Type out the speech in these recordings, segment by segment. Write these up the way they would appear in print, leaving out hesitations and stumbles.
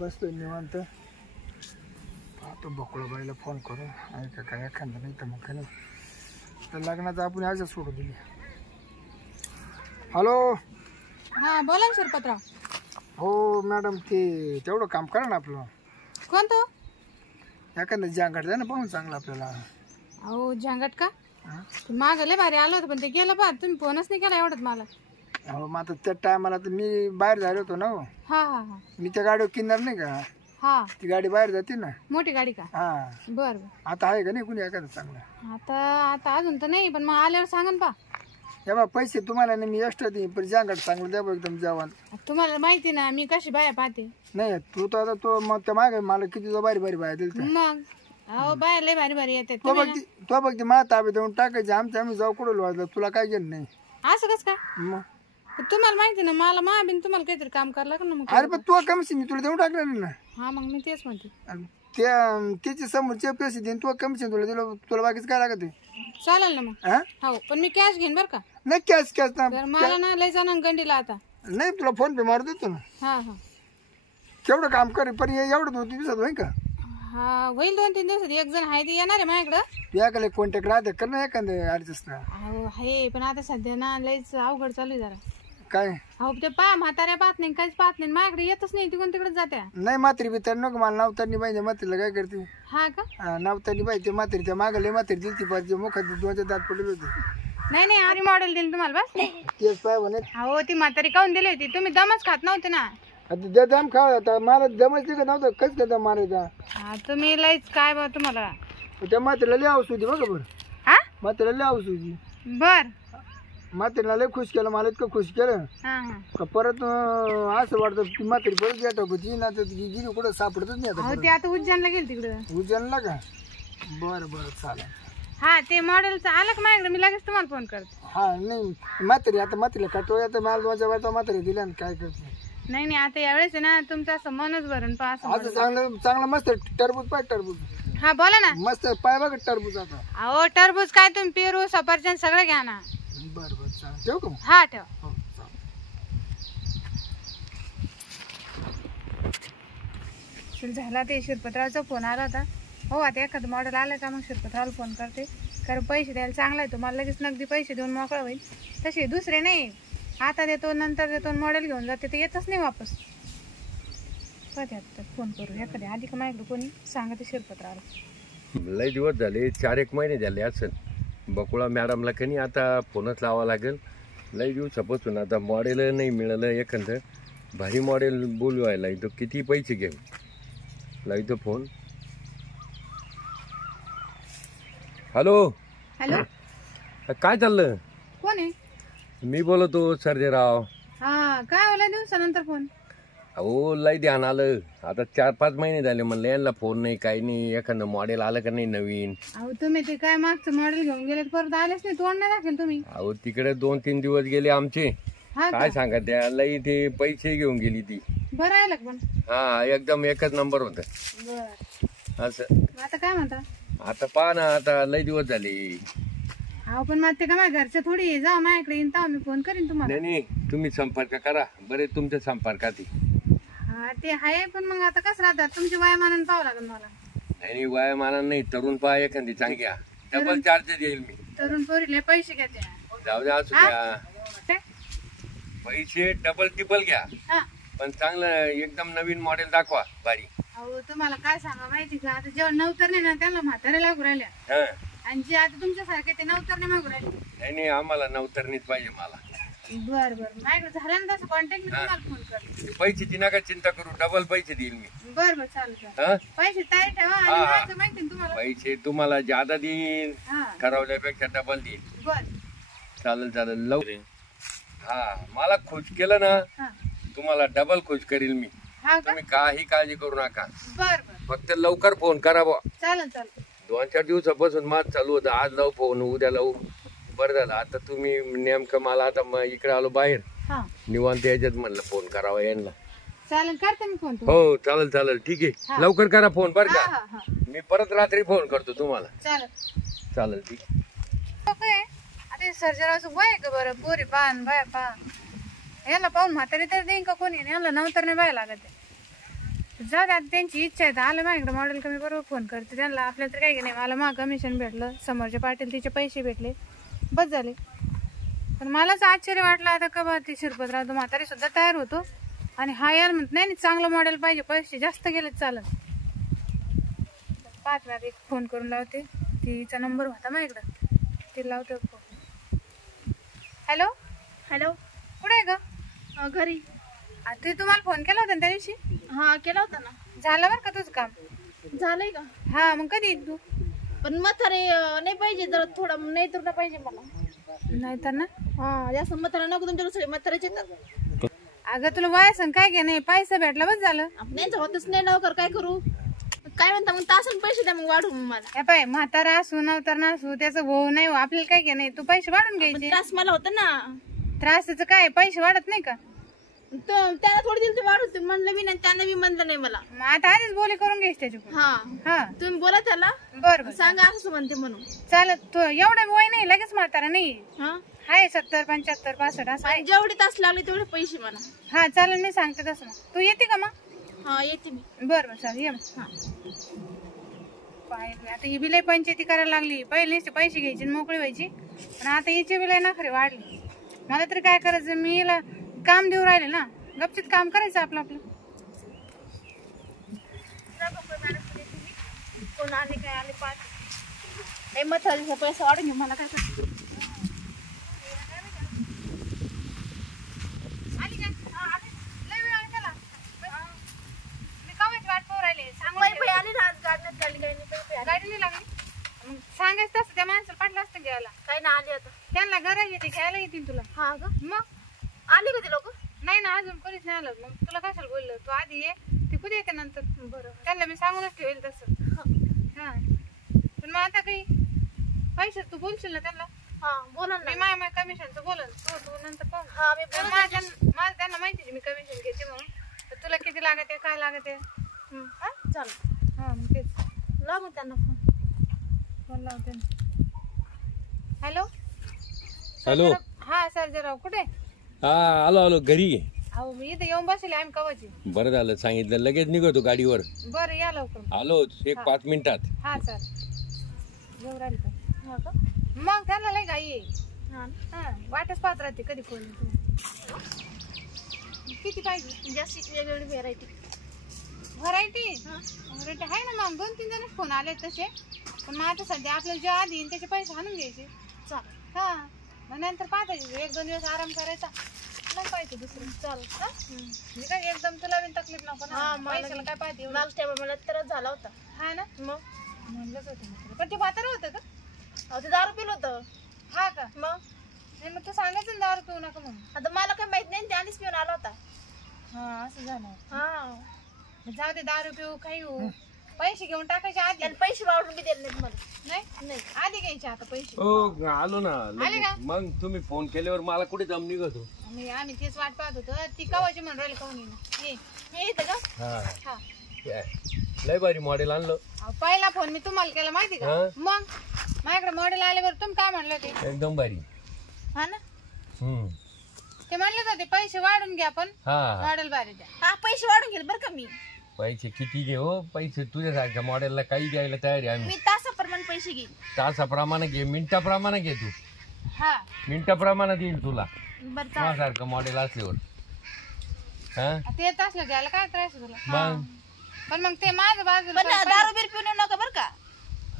बसतोय निवांत. पाहतो बकुळाबाईला फोन करून आहे का काय एखादं, नाही तर मग नाही तर लग्नाचं आपण आजच सोडू दिली. हॅलो. हा बोला ना शिरपतराव. हो मॅडम, ते तेवढं काम करा ना आपलं. कोणतं? एखादं जांगाट द्या ना पाहून चांगलं आपल्याला. अहो जांगाट का? माग लय भारी आलं होतं पण ते गेलं बा. तुम्ही फोनच नाही केला एवढंच मला. हो मग आता त्या टायमाला तर मी बाहेर झालो होतो ना. हा हा हा. मी त्या गाडीवर किन्नर नाही का, हा ती गाडी बाहेर जाते ना. मोठी गाडी का? हा. बर बर. आता आहे का नाही कुणी एखादं चांगलं? आता आता अजून तर नाही, पण मग आल्यावर सांगा ना. या बा पैसे तुम्हाला नाही मी एक्स्ट्रा देईन, पण जांगाट चांगलं द्या बा एकदम जेवण. तुम्हाला माहिती ना मी कशी बाया पाहते. नाही तू तर आता तो मग त्या मागे मला किती बारी बारी बाया दिली. मग अहो बाया लय भारी भारी येते. तो बघ ती मला ताबे देऊन टाकायचे, आम्ही जाऊ कुठं वाजलं, तुला काय घेणं नाही. असं कस काय? मग तुम्हाला माहिती ना मला बिन तुम्हाला काहीतरी काम करायला लागलं ना मग. अरे पण तू कमिशन मी तुला देऊन टाकणार ना. हा मग मी तेच म्हणते. त्याचे समोरचे पैसे देईन, तू कमिशन तुला दिलं, तुला बाकीच काय लागत आहे? चालेल ना मग. हो पण मी कॅश घेईन बर का. नाही कॅश ना. तर मला ना लय जाणार गंडीला आता. नाही तुला फोन पे मार देतो ना. हा हा. केवढं काम करे पण एवढं 2-3 दिवसात होईल का? हा होईल 2-3 दिवसात. एक जण आहे ते येणार आहे माझ्याकडं. तुझ्याकडे कॉन्टॅक्ट राहते कर ना एखादं ऍडजस्ट ना. हो आहे पण आता सध्या ना लयच अवघड चालू आहे जरा. काय? हो ते म्हाताऱ्या पाहत नाही, काहीच पाहत नाही, माझ्याकडे येतच नाही. तिकडून तिकडे जात्या. नाही म्हातारी बितारी नको मला. नावतानी पाहिजे म्हातारीला. काय करते? हा का? नावतानी पाहिजे म्हातारी. त्या मागले म्हातारी दिली पाहिजे, मुखात 2 दात पडले होते. नाही नाही आधी मॉडेल दिली तुम्हाला बस. तेच पाय म्हणे. हो ती म्हातारी काऊन दिली होती? तुम्ही दमच खात नव्हते ना. आता दम खा. आता मला दमच का नव्हतं. कसं काय दम मारायचा? हा तुम्ही लयच काय बा तुम्हाला. त्या म्हातारीला लय हाऊस होती बघा बरं. हा म्हातारीला लय हाऊस होती. बर. म्हातारीला लय खुश केलं, मला इतकं खुश केलं हा हा. का परत असं वाटतं की म्हातारी परत येत होती ना. तर गिरी कुठं सापडतच नाही हो आता. ते आता उज्जैनला गेली तिकडं. उज्जैनला का? बरं बरं चालेल. हा ते मॉडेलचं आलं का माझ्याकडे मी लगेच तुम्हाला फोन करते. हा नाही म्हातारी आता म्हातारीला कटो येतं मला 2 वेळा म्हातारी दिल्या ना. काय करते? नाही नाही आता यावेळेस आहे ना तुमचं असं मनच भरून पहा. आता चांगलं मस्त टरबूज पाय. टरबूज हा बोला ना. मस्त पाय बघा टरबूज. आता अहो टरबूज काय तुम्ही पेरू सफरचंद सगळं घ्या ना. बरं बरं चालेल. ठेवू का? हा ठेव. हो चालेल. झाला ते शिरपतरावचा फोन आला होता. हो आता एखादं मॉडेल आलं का मग शिरपतरावला फोन करते. कारण पैसे द्यायला चांगला आहे तो. मला लगेच नगदी पैसे देऊन मोकळा होईल. तसे दुसरे नाही, आता देतो नंतर देतो मॉडेल घेऊन जाते ते येतच नाही वापस. कधी आता फोन करू एखाद्या आधी का माझ्याकडे कोणी सांगते शिरपतरावला. लय दिवस झाले, 4-1 महिने झाले असेल. बकुळा मॅडमला कनी आता फोनच लावा लागेल. लय दिवसापासून आता मॉडेल नाही मिळालं. एखादं भारी मॉडेल बोलवायला इथं किती पैसे घेऊ लावतो फोन. हॅलो. हॅलो काय चाललं? कोण आहे? मी बोलतो सर्जेराव. हा काय होला दिवसानंतर फोन? अहो लय ध्यान आलं. आता 4-5 महिने झाले म्हणलं यांना फोन नाही काही नाही. एखादं मॉडेल आलं का नाही नवीन? अहो तुम्ही ते काय मागचं मॉडेल घेऊन गेले परत आलेच नाही. तोंड नाही दाखल तुम्ही. अहो तिकडे 2-3 दिवस गेले आमचे. काय सांगा त्या लई ते पैसे घेऊन गेली ती. बरं आहे पण. हा एकदम एकच नंबर होता. बर असं आता काय म्हणता? आता पहा ना आता लय दिवस झाले. अहो पण मग ते का माझ्या घरचे थोडी जा माझ्याकडे येईन तेव्हा मी फोन करीन तुम्हाला. नाही तुम्ही संपर्क करा बरे. तुमच्या संपर्कात हा ते आहे पण मग आता कसं राहतात तुमची वयामानाने पाहावं लागेल मला. नाही वयामानानं नाही. तरुण पहा एखादी चांगली. डबल चार्जेस येईल मी. तरुण पोरीले पैसे घेते. जाऊ द्या असू द्या. पैसे डबल टिबल घ्या पण चांगलं एकदम नवीन मॉडेल दाखवा भारी. अहो तुम्हाला काय सांगा माहिती का, आता जेव्हा नवतर नाही ना त्याला म्हाताऱ्या लागू राहिल्या. आणि जे आता तुमच्यासारखे ते नवतर नाही मागू राहिले. नाही आम्हाला नवतरणीच पाहिजे मला. बरं माझ्याकडे झालं ना तसं कॉन्टॅक्ट मी तुम्हाला फोन करते. पैशाची नका चिंता करू. डबल पैसे देईल मी. बरं चालेल. पैसे तयार ठेवा आणि माझं माहिती ना तुम्हाला. पैसे तुम्हाला ज्यादा देईन ठरवल्यापेक्षा डबल देईल. बरं चालेल लवकर. हा मला खुश केलं ना तुम्हाला डबल खुश करील मी. तुम्ही काही काळजी करू नका. बरं फक्त लवकर फोन करा बुवा. चालेल 2-4 दिवसापासून माझ चालू होतं. आज लावू फोन उद्या लावू. बरं झालं आता तुम्ही नेमकं मला आता इकडे आलो बाहेर निवांत यायच्यात म्हणलं फोन करावा यांना. चालेल करते मी फोन. हो चालेल ठीक आहे. लवकर करा फोन बरं का. मी परत रात्री फोन करतो तुम्हाला. चालेल ठीक आहे. आता सर्जराचं वय का बरं पोरी पान बाय पा याला पाहून म्हातारी तरी देईन का कोणी? याला नंतर नाही बाय लागत. जाऊ दे आता त्यांची इच्छा आहे तर आलं माझ्याकडे मॉडेल कमी बरोबर फोन करते त्यांना. आपल्याला तर काही नाही, मला मग कमिशन भेटलं, समोरच्या पाटील तिचे पैसे भेटले, बस झाले. पण मलाच आश्चर्य वाटलं आता का बा ते शिरपतराव म्हातारी सुद्धा तयार होतो आणि हा यार म्हणत नाही चांगलं मॉडेल पाहिजे, पैसे जास्त गेले चालत. 5 मिनिट एक फोन करून लावते, तिचा नंबर होता माझ्याकडं, ते लावते फोन. हॅलो हॅलो, कुठे आहे ग? घरी. ते तुम्हाला फोन केला होता ना त्या दिवशी? हा केला होता ना. झालं बरं का तुझं काम? झालंय का? हा, मग कधी येईल तू? पण म्हातारे नाही पाहिजे, जरा थोडं नाही तर पाहिजे मला. नाही तर ना. हा, जास्त म्हातारा नको तुमच्याकडे, सगळे म्हाताऱ्याचे येतात. अगं तुला वय सांग काय घे नाही, पैसा भेटला बस झालं. आपल्याच होतच नाही लवकर, काय करू? काय म्हणता मग तासून पैसे द्या मग वाढून मला. हे पाय म्हातारा असू नवतर नसू त्याचं भाऊ नाही हो, आपल्याला काय घे नाही, तू पैसे वाढून घ्यायचे. त्रास मला होता ना. त्रासाचं काय, पैसे वाढत नाही का? त्याला थोडी दिली ते वाढवते म्हणलं मी, नाही त्यानं मी म्हणलं नाही मला. मग आता आधीच बोली करून घ्यायची त्याच्याकडून. हा हा तुम्ही बोला त्याला, बरं सांगा असं म्हणते म्हणून. चालत. तू एवढं वय नाही, लगेच म्हातारा नाही हा, आहे 70, 75, 65 असं आहे. जेवढे तास लागले तेवढे पैसे मला. हा चालेल, मी सांगते तसं. मग तू येते का मग? हा येते मी. बरं बरं चालेल, ये मग. हा पाहिजे आता ही बिलाई पंचायती करायला लागली, पहिले पैसे घ्यायचे आणि मोकळी व्हायची, पण आता हिची बिलाई नखरे वाढली. मला तरी काय करायचं, मी हिला काम देऊ राहिले ना, गपचित काम करायचं आपलं आपलं. कोण आले काय आले पाच म्हातारीचा पैसा वाढून घेऊ मला काय करायचं. आली का? लय वेळ आला त्याला. मी कवाची वाट पाहू राहिले, सांगून पै आले ना, आज गाडीत गाडी काही गाडी नाही लागली. मग सांगायचं तसं त्या माणसाला पाठलं असतं घ्यायला. काही ना आले आता. त्यांना गरज येते, घ्यायला येतील तुला. हा का? मग आले का ते लोक? नाही ना, अजून कोणीच नाही आलं. मग तुला कशाला बोललं, तू आधी ये, ती कुठे येते नंतर. बरं, त्यांना मी सांगूनच ठेवेल तसं. हा, पण मग आता काही पैसे तू बोलशील ना त्यांना? हा बोला मी ना. माझ्या कमिशनचं बोलन, तू नंतर पाहू. हा मी तर माझं त्यांना माहिती मी कमिशन घेते म्हणून, तर तुला किती लागत आहे, काय लागत आहे. चालेल. हा मग तेच लाव मग त्यांना फोन लावते. Hello hello. हा सर्जेराव कुठे? हा आलो घरी. अहो मी इथं येऊन बसले, आम्ही कवाची. बरं झालं सांगितलं, लगेच निघतो गाडीवर. बरं या लवकर. आलोच, एक 5 मिनिटात. हा सर येऊ राहिले का? हा का? मग त्यांना लय घाई आहे. हा हा वाटच पाहत राहते कधी फोन किती पाहिजे. जास्त वेगवेगळी व्हेरायटी. व्हरायटी आहे ना, मग 2-3 जण फोन आले तसे, पण मग आता सध्या आपल्याला जे आधी येईन त्याचे पैसे आणून घ्यायचे. चालेल. हा मग नंतर पाहतायचे, 1-2 दिवस आराम करायचा, मग पाहिजे दुसरं. चालेल. म्हणजे काय एकदम तुला बी तकलीफ नको ना, पैशाला काय पाहते एवढं. मागच्या टाइम मला त्रास झाला होता. हा ना, मग म्हणलंच होतं मी तुला. पण ते म्हातारं होतं का? अहो ते दारू पिलं होतं. हा का? मग नाही मग तू सांगायचं ना दारू पिऊ नका म्हणून. आता मला काही माहित नाही, त्यानेच पिऊन आला होता. हा असं झालं. हा मग जाऊ दे, दारू पिऊ काही होऊ, पैसे घेऊन टाकायचे आधी. त्याने पैसे वाढून बी दिले नाहीत मला. नाही आधी घ्यायचे आता पैसे. हो आलो ना आले का? मग तुम्ही फोन केल्यावर मला कुठे दम निघतो. आम्ही तेच वाट पाहत होतो, ती कवाची म्हणून राहिली काहून ये. हे येतं का? हा हा लय भारी मॉडेल आणलं. अहो, पहिला फोन मी तुम्हाला केला माहिती का? हा? मग माझ्याकडे मॉडेल आल्यावर तुम्ही काय म्हणलं ते? एकदम भारी. हा ना. हम्म. ते म्हणले होते पैसे वाढून घ्या, पण हा मॉडेल भारी द्या. हा पैसे वाढून घेईल बरं का मी. पैसे किती घे हो, पैसे तुझ्यासारख्या मॉडेलला काही द्यायला तयार आहे आम्ही. मी तासाप्रमाणे पैसे घेईन. तासाप्रमाणे घे, मिनिटाप्रमाणे घे तू. हा मिनिटाप्रमाणे देईल तुला बरं चालेल. माझ्यासारखं मॉडेल असल्यावर. हा ते येत असलं घ्यायला काय त्रास आहे तुला? मग पण मग ते माझं बाजूला पण दारू बीर पिऊ नका बरं का.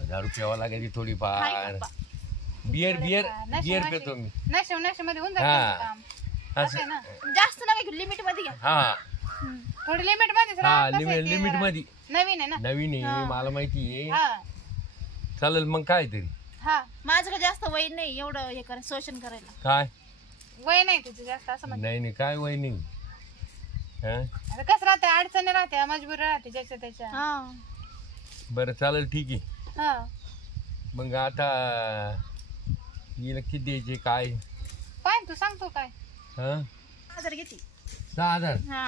1000 रुपयावा लागायची थोडीफार. हाय बाप्पा. बियर पितो मी. नशेमध्ये होऊन हा. जातं काम. असं असं आहे ना. जास्त नका घेऊ, लिमिट मध्ये घ्या. हा थोडी लिमिट मध्ये हा लिमिट मध्ये. नवीन आहे ना. नवीन आहे मला माहिती आहे. हा चालेल मग काय तरी. हा माझं का जास्त वय नाही एवढं हे करायला, शोषण करायला. काय वय नाही तुझं जास्त असं म्हणते. नाही काय वय नाही. हा आता कसं राहते, अडचणी राहते, मजबूर राहते ज्याच्या त्याच्या. हा बरं चालेल ठीक आहे. हा मग आता हिला किती द्यायचे काय? पाय तू सांगतो काय. हा 1000 घेते. 6000. हा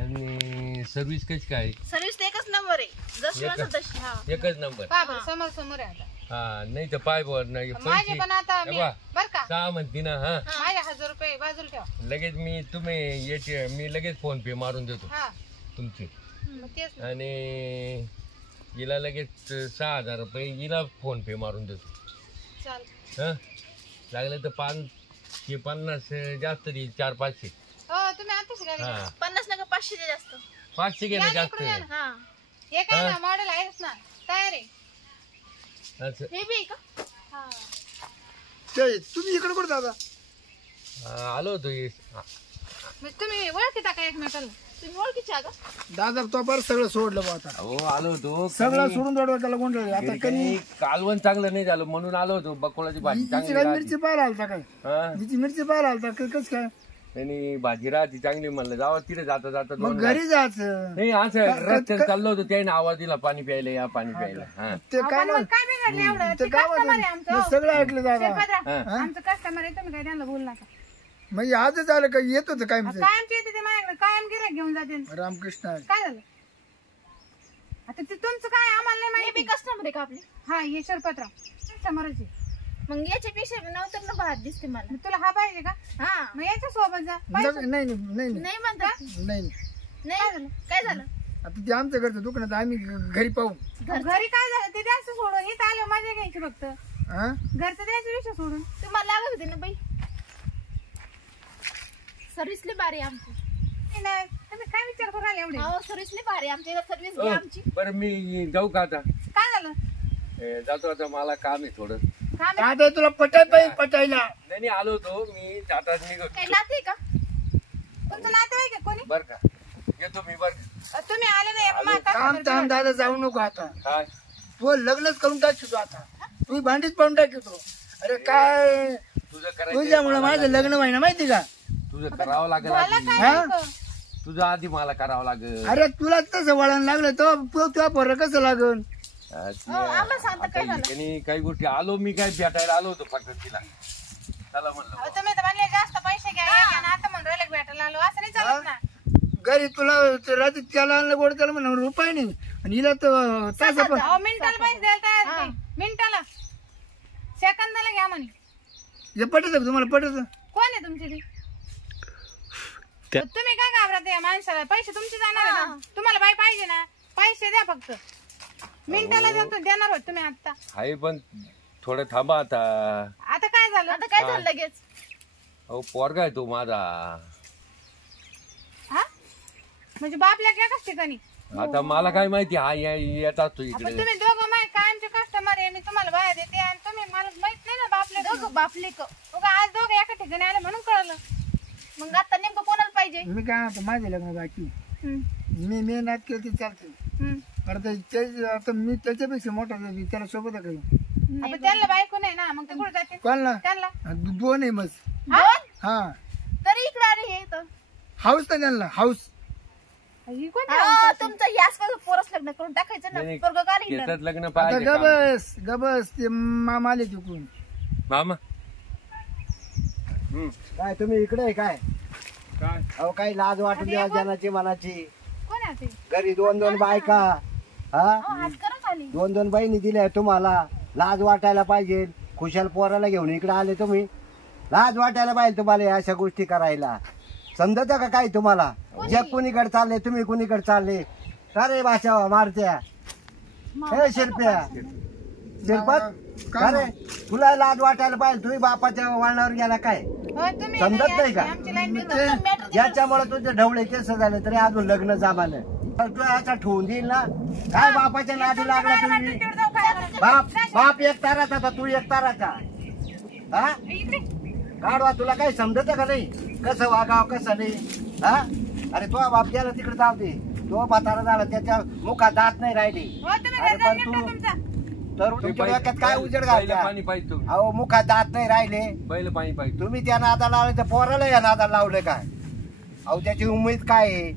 आणि सर्व्हिस कशी काय? सर्विस तर एकच नंबर आहे, जशी एकच? म्हणतात तशी. हा एकच नंबर. बाबा समोर समोर आहे आता. हा नाही तर पाय बर नाही माझे पैसे पण आता हे मी बा, बर का, 6 म्हणती ना. हा माझे 1000 रुपये बाजूला ठेवा. लगेच मी तुम्ही मी लगेच फोन पे मारून देतो हा तुमचे. मग तेच ना. आणि हिला लगेच 6,000 रुपये हिला फोन पे मारून देतो. चाल हं लागलं तर 550 जास्त देईल, 400-500. हो तुम्ही आताच गाडी हा 50 नका 500 दे जास्त. 500 घे ना जास्त. हा हे काय ना मॉडेल आहेच ना तयार आहे. असं हे बी आहे का? हा ते तुम्ही इकडे कुठे दादा? आलो होतो मग तुम्ही ओळखीता का एकमेकाला? तुम्ही ओळखीचे आहे का? दादा तो बरं सगळं सोडलं बा आता. हो आलो होतो. सगळं सोडून दोडवायला गोंधळ आता कधी काही कालवण चांगलं नाही झालं म्हणून आलो होतो. बकोळाची भाजी हिची चांगली काय राहते. मिरची पाहायला आलता काय? हा हिची मिरची पाहायला आलता कसं काय? त्यांनी भाजी राहते चांगली म्हणलं जावं तिथे जाता जाता मग दोन घरी जायचं. नाही असं रस्त्यात चाललो होतो त्याने आवाज दिला पाणी प्यायला या पाणी प्यायला. हा ते काय पण मग काय बिघडलं एवढं? ते ते काय कस्टमर आहे म्हणतात? आमचं. मी सगळं ऐकलं दादा. शिरपतराव, आमचं कस्टमर आहे तुम्ही काय त्यांना बोलू नका. म्हणजे आजच आलं का येत होतं काय म्हणजे? कायमचे येते ते माझ्याकडे कायम गिऱ्हाईक घेऊन जाते. रामकृष्ण आहे. काय झालं आता ते तुमचं काय आम्हाला नाही हे बी माहिती. कस्टमर आहे का आपले? हा हे शिरपतराव कस्टमरच आहे. मग याच्यापेक्षा बी नव्हतं ना भात दिसते मला. मग तुला हा पाहिजे का? हा मग याच्या सोबत जा. नाही नाही नाही नाही नाही म्हणतात. नाही. नाही काय झालं? आता ते आमचं घरचं दुकान आहे, आम्ही घरी पाहू. घरी काय झालं ते द्यायचं सोडून इथं आलं मजा घ्यायची फक्त. हा घरचं द्यायचं विषय सोडून. तुम्हाला लागत होते ना बाई. सर्व्हिसली बारी आमची. नाही, नाही, तुम्ही काय विचार करू राहिले एवढे? हो सर्व्हिसली बारी आमची. सर्व्हिस घ्या आमची. बरं मी जाऊ का आता? काय झालं जातो आता मला काम आहे थोडं. काम आहे? आता तुला पटाय पाहिजे पटायला. नाही नाही आलो होतो मी आता निघतो काय नाते का? तुमचं नातेवाईक आहे कोणी? बर का. येतो मी बर का. तुम्ही आले नाही मग काम customer थांब दादा जाऊ नको आता. काय तू लग्नच करून टाकतो आता. तू भांडीच पाहून टाकतो. अरे काय तुझं करायचं तुझ्यामुळे माझं लग्न व्हायना माहिती का? तुझं करावं लागेल झालं आधी. काय हा? नेमकं? तुझं आधी मला करावं लागेल. अरे तुला तसं वळण लागलं तो तुझ्या पोरं कसं लागल? आम्हाला सांगता काय झालं? त्यांनी काही गोष्टी आलो मी काय भेटायला आलो होतो फक्त तिला. चला म्हणलं अहो, तुम्ही तर म्हणले जास्त पैसे घ्या हे घ्या, आणि आता म्हणून राहिले भेटायला आलो असं नाही चालत ना. घरी तुला रात्री त्याला आणलं गोड त्याला म्हणा रुपये नाही आणि हिला तर तास पण अहो मिनिटाला पैसे द्यायला तयार आहे ते. मिनिटाला सेकंदाला घ्या म्हणे. हे पटत तुम्हाला पटत? कोण आहे तुमची ती? तुम्ही काय घाबरत या माणसाला? पैसे तुमचे जाणार आहे ना. तुम्हाला बाई पाहिजे ना पैसे द्या फक्त. मिनिटाला देणार होत तुम्ही आता. आहे पण थोडं थांबा आता. आता काय झालं? आता काय झालं लगेच? अहो पोरगा आहे तो माझा. हा म्हणजे बापल्या एकाच ठिकाणी. आता मला काय माहिती हा येत असतो आपण इकडे. तुम्ही दोघं माय कायमचे कस्टमर आहे. मी तुम्हाला बाहेर देते आणि तुम्ही मला माहित नाही ना बापले दोघं बापले का? आज दोघं एका ठिकाणी आले म्हणून कळलं. मग आता नेमकं कोणाला पाहिजे? मी काय म्हणतो माझे लग्न बाकी मी नात केलं ते चालते. आता मी त्याच्यापेक्षा मोठा त्याला सोबत आहे काही आपण त्याला बायको नाही ना मग ते कुठे जाते कोणला त्यांना? दोन आहे मस्त. दोन? हा तरी इकडे आले हे इथं. हाऊस ना त्यांना हाऊस. ही कोणती अहो, आमची? तुमचं याच का पोरच लग्न करून टाकायचं ना. नाही, पोरगं का निघणार? शेतात लग्न आता पाहिजे का? गबस ते मामा आले तिकडून. मामा काय तुम्ही इकडे आहे काय? काय अहो काही लाज वाटून द्या जनाची मनाची. कोण आहे ते? घरी दोन दोन बायका हा अहो, आज करत आली. दोन दोन बहिणी दिल्या तुम्हाला. लाज वाटायला पाहिजे. खुशाल पोराला घेऊन इकडे आले तुम्ही. लाज वाटायला पाहिजे तुम्हाला या अशा गोष्टी करायला. समजत का काय तुम्हाला? जग कुणीकडे चालले तुम्ही कुणीकडे चालले? का रे भाषा मारत्या हे शिरप्या शिरपत का रे? तुला लाज वाटायला पाहिजे. तुम्ही बापाच्या वळणावर गेला काय? हो, तुम्ही समजत नाही का? आमची लाईन बिघडली. ज्याच्यामुळे तुझे ढवळे केस झाले तरी अजून लग्न जमानं. तू असा ठेवून देईल ना काय? बापाच्या नादी लागला तुम्ही. तिकडे जाऊ काय? बाप एक ताराचा तर तू एक ताराचा. हा इकडे. काढवा तुला काही समजत का नाही? कसं वागाव कसं नाही? हा अरे तो बाप गेला तिकडे जाऊ दे. तो म्हातारा झाला त्याच्या मुखात दात नाही राहिली. हो, तुम्ही अरे घरी जाऊन पण तू निपटा तुमचा. तर तुमच्या डोक्यात काय उजेड बैल घालता? पाणी पाहिजे तुम्ही. अहो मुखात दात नाही राहिले. बैल पाणी पाहिजे. तुम्ही त्या नादा लावले तर पोराला या नादा लावलं काय? अहो त्याची उमेद काय आहे?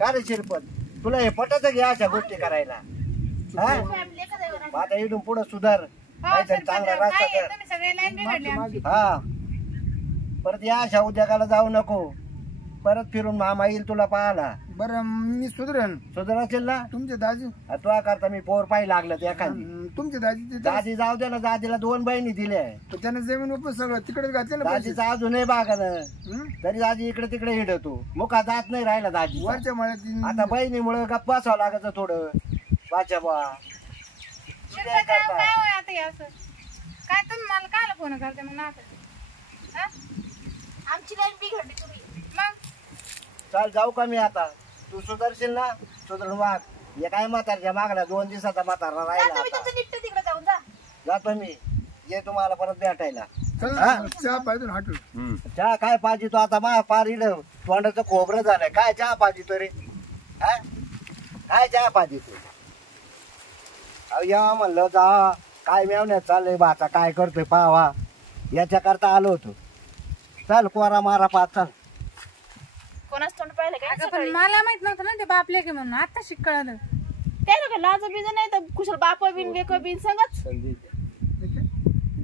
का रे शिरपत तुला हे पटत घ्या अशा गोष्टी करायला? हा फॅमिली का जायवर आहे? आता इथून पुढे सुधार. हो, काहीतरी सरपंच, चांगला काय रस्ता आहे? कर. तुम्ही सगळे लाईन बिघडली आमची. हा परत या अशा उद्योगाला जाऊ नको. परत फिरून मामा येईल तुला पाहायला. बरं मी सुधरेन. सुधाराशील ना. तुमचे दाजी तुला करता मी पोर पाहिजे लागलं ते एखादी. तुमचे दाजी दादी जाऊ दे ना. दादीला 2 बहिणी दिल्या. त्याने जमीन उपर सगळं तिकडेच घातलं ना. दादीचा अजूनही बागानं तरी दादी इकडे तिकडे हिंडतो. मुका जात नाही राहिला दादी. वरच्या मळ्यात आता बहिणीमुळे गप्पा बसावं लागत थोडं. वाचा बा शिरपतराव काय होय आता हे असं? काय तुम्ही मला कायला फोन करते मग नाटक? हा? आमची लाईन बिघडली तुम्ही. मग चल जाऊ का मी आता. तू सुधारशील ना. सुधारून वाग. हे काय म्हातारच्या मागला 2 दिवसाचा म्हातारा जा राहिला तुम्ही आता. तुमचं निपट तिकडे जाऊन जा. जातो मी. ये तुम्हाला परत भेटायला. चल हा? चहा पाहिजे हॉटेल. चहा काय पाहिजे तो आता मा पार इड तोंडाचं खोबरं झालंय. काय चहा पाहिजे तो रे. हा? काय चहा पाहिजे तू. अहो या म्हणलं जा. काय मेवण्यात चाललंय बाचा काय करतोय पावा. याच्या करता आलो होतो. चल कोरा मारा पा चल. कोणाच तोंड पाहिलं काय अगं पण मला माहित नव्हतं ना ते बापले की म्हणून आता कळलं. काय ना काय लाज बीज नाही तर कुशल बाप बिन वेक बिन संगच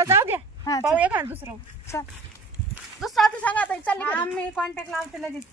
जाऊ द्या. हा, पाहू एखादं दुसरं. चल. दुसरं आता सांगा आता चालली घरी. आम्ही कॉन्टॅक्ट लावते लगेच.